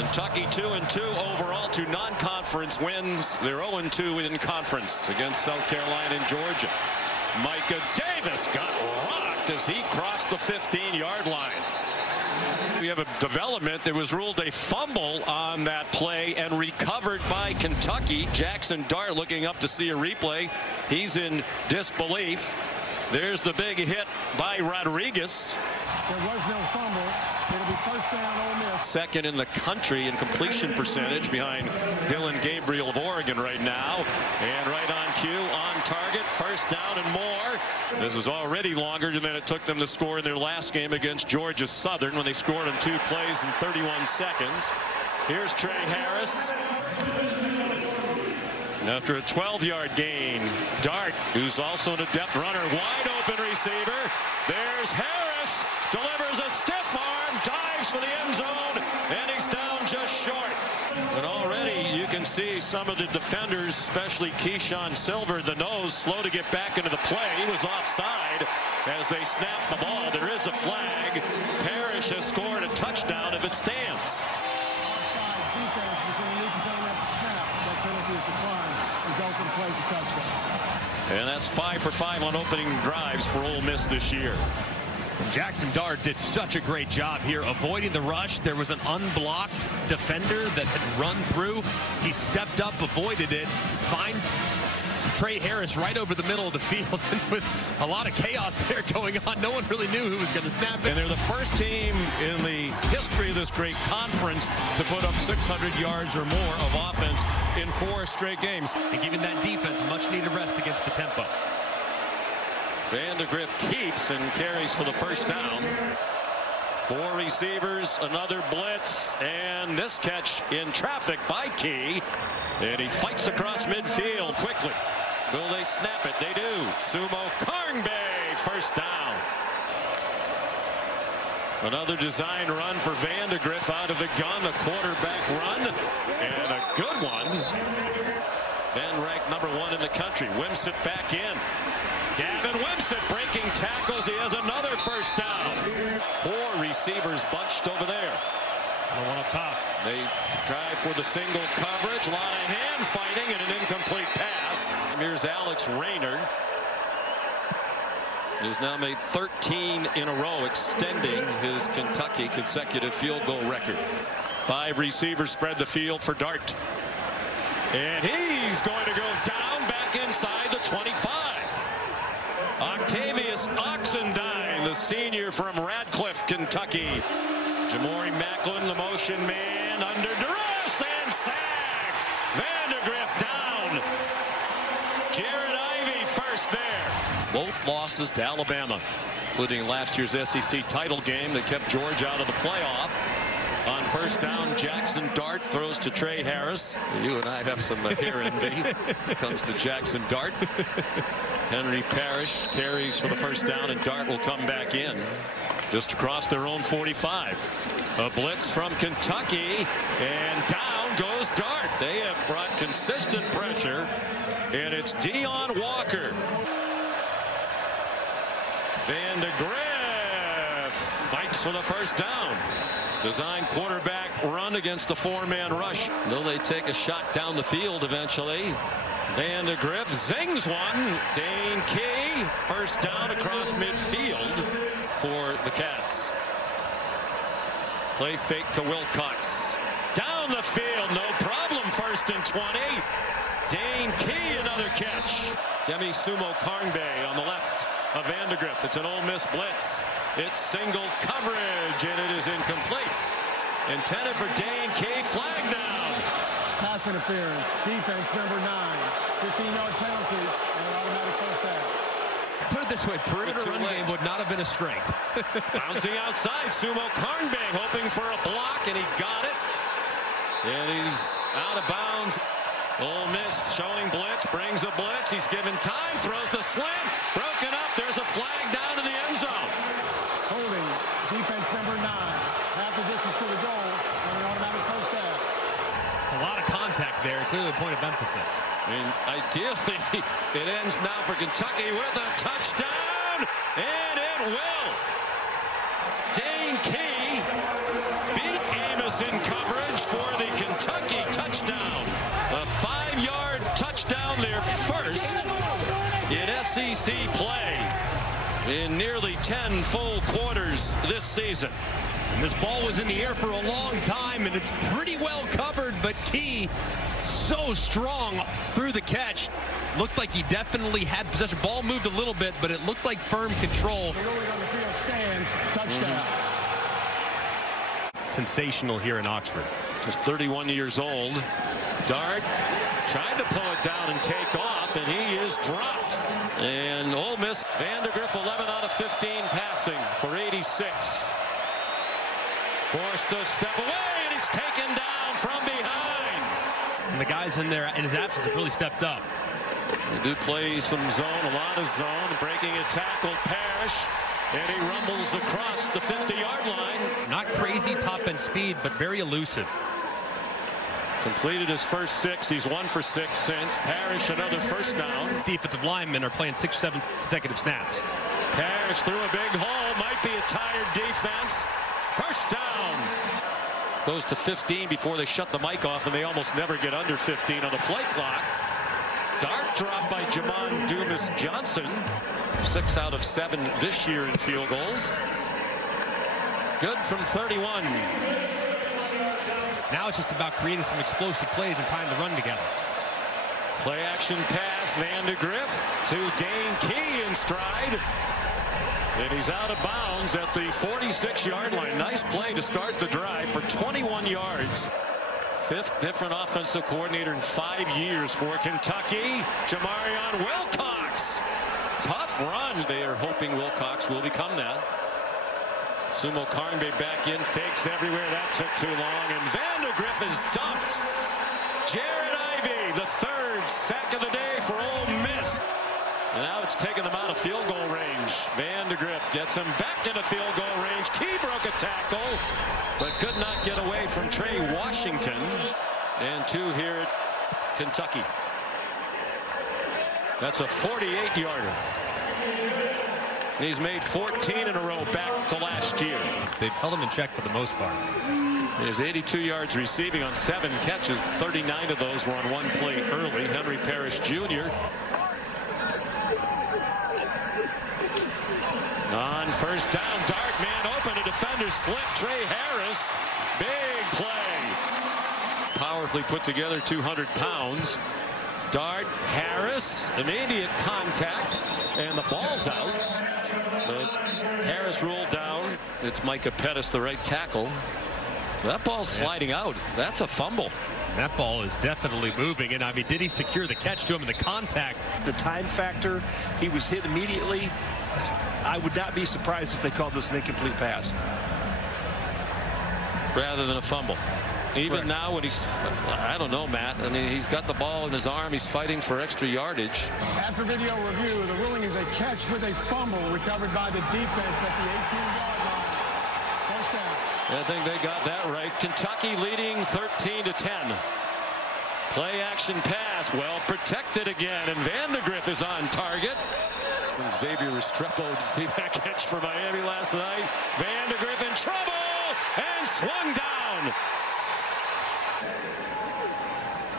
Kentucky 2-2 overall, 2 non-conference wins. They're 0-2 in conference against South Carolina and Georgia. Micah Davis got rocked as he crossed the 15-yard line. We have a development that was ruled a fumble on that play and recovered by Kentucky. Jackson Dart looking up to see a replay. He's in disbelief. There's the big hit by Rodriguez. There was no fumble. It'll be first down, Ole Miss. Second in the country in completion percentage behind Dylan Gabriel of Oregon right now. And right on cue, on target, first down and more. This is already longer than it took them to score in their last game against Georgia Southern when they scored on 2 plays in 31 seconds. Here's Trey Harris. And after a 12-yard gain, Dart, who's also an adept runner, wide open receiver. There's Harris, delivers a stiff arm, dives for the end zone, and he's down just short. But already you can see some of the defenders, especially Keyshawn Silver, the nose, slow to get back into the play. He was offside as they snap the ball. There is a flag. Parrish has scored a touchdown if it stands. And that's 5 for 5 on opening drives for Ole Miss this year. Jackson Dart did such a great job here avoiding the rush. There was an unblocked defender that had run through. He stepped up, avoided it, find Trey Harris right over the middle of the field. And with a lot of chaos there going on, no one really knew who was going to snap it. And they're the first team in the history of this great conference to put up 600 yards or more of offense in 4 straight games. And giving that defense much needed rest against the tempo. Vandegrift keeps and carries for the first down. 4 receivers, another blitz, and this catch in traffic by Key. And he fights across midfield quickly. Will they snap it? They do. Sumo Karngbe, first down. Another design run for Vandegrift out of the gun, a quarterback run, and a good one. Then ranked number 1 in the country. Wimsett back in. Gavin Wimsett breaking tackles. He has another first down. 4 receivers bunched over there. One up top. They try for the single coverage. A lot of hand fighting and an incomplete pass. Here's Alex Rayner. He has now made 13 in a row, extending his Kentucky consecutive field goal record. 5 receivers spread the field for Dart. And he's going to go down back inside the 25. Octavius Oxendine, the senior from Radcliffe, Kentucky. Jamori Macklin, the motion man, under duress and sacked. Vandegrift down. Jared Ivey first there. Both losses to Alabama, including last year's SEC title game that kept Georgia out of the playoff. On first down, Jackson Dart throws to Trey Harris. You and I have some hair envy when it comes to Jackson Dart. Henry Parrish carries for the first down, and Dart will come back in just across their own 45. A blitz from Kentucky, and down goes Dart. They have brought consistent pressure, and it's Deion Walker. Vandegrift fights for the first down. Design quarterback run against a 4-man rush. Will they take a shot down the field eventually? Vandegrift zings one. Dane Key, first down across midfield for the Cats. Play fake to Wilcox. Down the field, no problem, first and 20. Dane Key, another catch. Demi Sumo Karngbe on the left of Vandegrift. It's an Ole Miss blitz. It's single coverage, and it is incomplete. Intended for Dane Key, flag down. Pass interference, defense number 9. 15-yard penalty, and an automatic first down. Put it this way, perimeter run game would not have been a strength. Bouncing outside, Sumo Karngbe hoping for a block, and he got it. And he's out of bounds. Ole Miss showing blitz, brings a blitz. He's given time, throws the slant, broken up. There's a flag down in the end zone. Holding, defense number 9. Half the distance to the goal, and an automatic first down. It's a lot of contact there, clearly a point of emphasis. I mean, ideally, it ends now for Kentucky with a touchdown, and it will. Dane Key beat Amos in coverage for SEC play in nearly 10 full quarters this season. And this ball was in the air for a long time, and it's pretty well covered, but Key so strong through the catch. Looked like he definitely had possession. Ball moved a little bit, but it looked like firm control. Touchdown. Sensational here in Oxford. Just 31 years old. Dart tried to pull it down and take off, and he is dropped. And Ole Miss, Vandegrift 11 out of 15 passing for 86. Forced to step away, and he's taken down from behind. And the guys in there in his absence have really stepped up. They do play some zone, a lot of zone. Breaking a tackle, Parrish. And he rumbles across the 50-yard line. Not crazy top-end speed, but very elusive. Completed his first 6. He's 1 for 6 since. Parrish another first down. Defensive linemen are playing 6 or 7 consecutive snaps. Parrish through a big hole. Might be a tired defense. First down. Goes to 15 before they shut the mic off, and they almost never get under 15 on the play clock. Dart dropped by Jamon Dumas-Johnson. 6 out of 7 this year in field goals. Good from 31. Now it's just about creating some explosive plays and tying the run together. Play action pass, Vandegrift to Dane Key in stride. And he's out of bounds at the 46-yard line. Nice play to start the drive for 21 yards. 5th different offensive coordinator in 5 years for Kentucky. Jamarion Wilcox. Tough run. They are hoping Wilcox will become that. Sumo Karnbe back in, fakes everywhere. That took too long, and Vandegrift is dumped. Jared Ivey, the 3rd sack of the day for Ole Miss. And now it's taking them out of field goal range. Vandegrift gets him back into field goal range. Key broke a tackle, but could not get away from Trey Washington. And 2 here at Kentucky. That's a 48-yarder. He's made 14 in a row back to last year. They've held him in check for the most part. He has 82 yards receiving on 7 catches. 39 of those were on 1 play early. Henry Parrish Jr. On first down, Dart man open, a defender slip. Trey Harris, big play. Powerfully put together, 200 pounds. Dart, Harris, immediate contact, and the ball's out. But Harris rolled down. It's Micah Pettis, the right tackle. That ball's sliding out. That's a fumble. That ball is definitely moving, and I mean, did he secure the catch to him in the contact? The time factor, he was hit immediately. I would not be surprised if they called this an incomplete pass. Rather than a fumble. Even Correct. now when he's, I don't know, Matt. I mean, he's got the ball in his arm. He's fighting for extra yardage. After video review, the ruling is a catch with a fumble recovered by the defense at the 18-yard line. First down. I think they got that right. Kentucky leading 13-10. Play action pass, well protected again, and Vandegrift is on target. And Xavier Restrepo, did you see that catch for Miami last night? Vandegrift in trouble and swung down.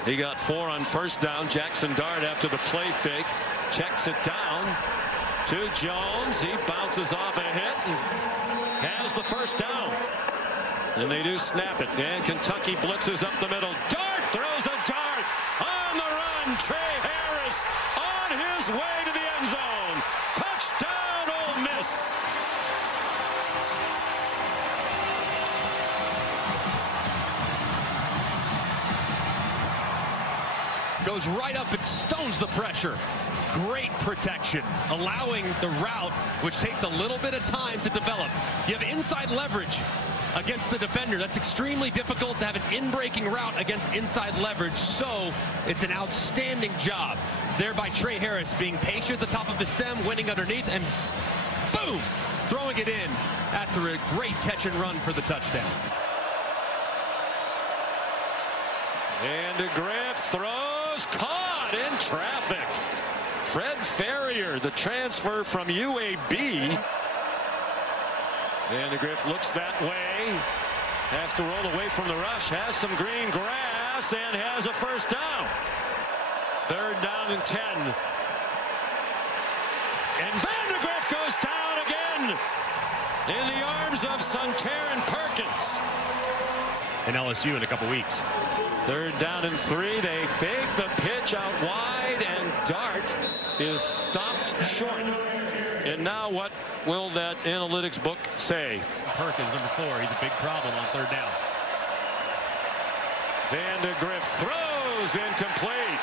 He got 4 on first down. Jackson Dart after the play fake checks it down to Jones. He bounces off a hit and has the first down. And they do snap it. And Kentucky blitzes up the middle. Dart throws a dart on the run. Trey Harris on his way to the end zone. Touchdown, Ole Miss. Goes right up and stones the pressure. Great protection, allowing the route, which takes a little bit of time to develop. You have inside leverage against the defender. That's extremely difficult to have an in-breaking route against inside leverage, so it's an outstanding job there by Trey Harris, being patient at the top of the stem, winning underneath, and boom, throwing it in after a great catch and run for the touchdown. And DeGraff throws, caught in traffic. Fred Ferrier, the transfer from UAB. And DeGraff looks that way. Has to roll away from the rush. Has some green grass and has a first down. 3rd down and 10. And Vandegrift goes down again in the arms of Suntaran Perkins. And LSU in a couple weeks. 3rd down and 3. They fake the pitch out wide, and Dart is stopped short. And now what will that analytics book say? Perkins, number 4. He's a big problem on 3rd down. Vandegrift throws incomplete.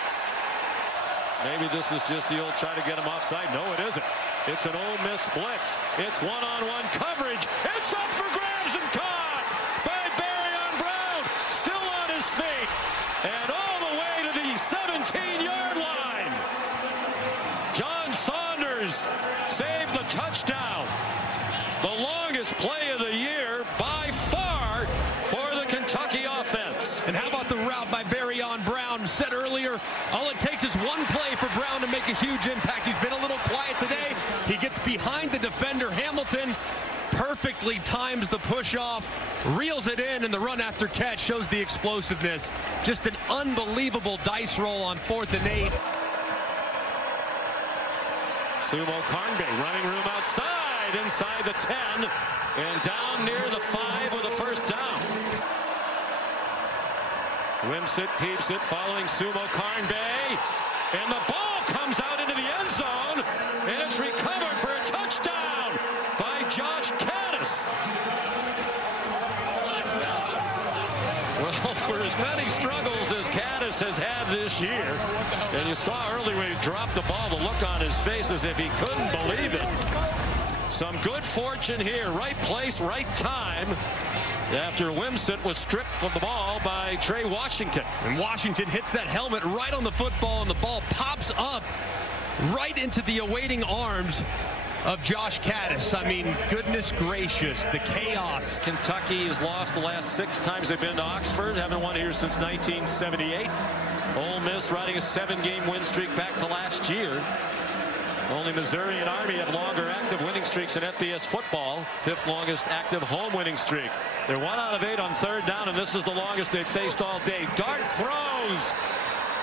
Maybe this is just the old try to get him offside. No, it isn't. It's an Ole Miss blitz. It's one-on-one coverage. It's up for grabs and caught by Barryon Brown. Still on his feet. And all the way to the 17-yard line. John Saunders saved the touchdown. The longest play of the year by far for the Kentucky offense. And how about the route by Barryon Brown? Said earlier, all it takes is one play for Brown to make a huge impact. He's been a little quiet today. He gets behind the defender, Hamilton, perfectly times the push off, reels it in, and the run after catch shows the explosiveness. Just an unbelievable dice roll on 4th and 8. Sumo Karnbe, running room outside, inside the 10, and down near the 5 with a 1st down. Wimsett keeps it, following Sumo Karnbe, and the ball comes out into the end zone, and it's recovered for a touchdown by Josh Caddis. Well, for as many struggles as Caddis has had this year, and you saw earlier when he dropped the ball, the look on his face as if he couldn't believe it. Some good fortune here, right place, right time, after Wimsett was stripped of the ball by Trey Washington. And Washington hits that helmet right on the football, and the ball pops up right into the awaiting arms of Josh Caddis. I mean, goodness gracious, the chaos. Kentucky has lost the last 6 times they've been to Oxford. Haven't won here since 1978. Ole Miss riding a 7-game win streak back to last year. Only Missouri and Army have longer active winning streaks in FBS football. 5th longest active home winning streak. They're 1 out of 8 on 3rd down, and this is the longest they've faced all day. Dart throws.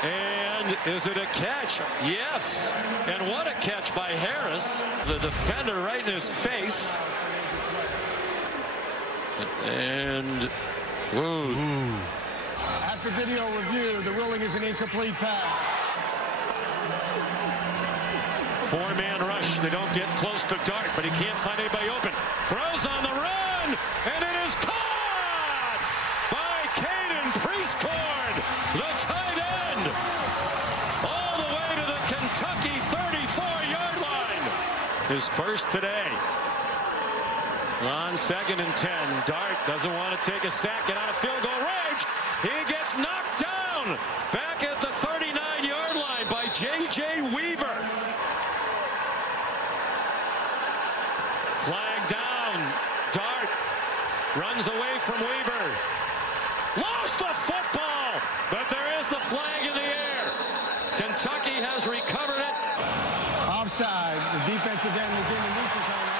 And is it a catch? Yes. And what a catch by Harris. The defender right in his face. And ooh. After video review, the ruling is an incomplete pass. 4-man rush. They don't get close to Dart, but he can't find anybody open. Throws on the run, and it is caught by Caden Priestcord, the tight end, all the way to the Kentucky 34-yard line. His first today. On 2nd and 10, Dart doesn't want to take a sack, get out of field goal range. He gets knocked down back at the 39-yard line by J.J. Weaver. Flag down. Dart runs away from Weaver. Lost the football, but there is the flag in the air. Kentucky has recovered it. Offside. The defensive end is in the neutral zone.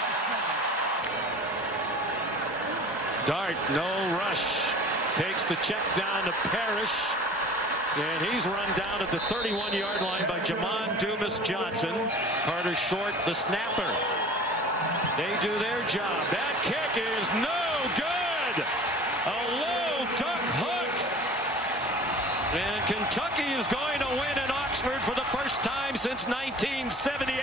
Dart, no rush. Takes the check down to Parrish. And he's run down at the 31-yard line by Jamon Dumas Johnson. Carter Short, the snapper. They do their job. That kick is no good. A low duck hook. And Kentucky is going to win in Oxford for the first time since 1978.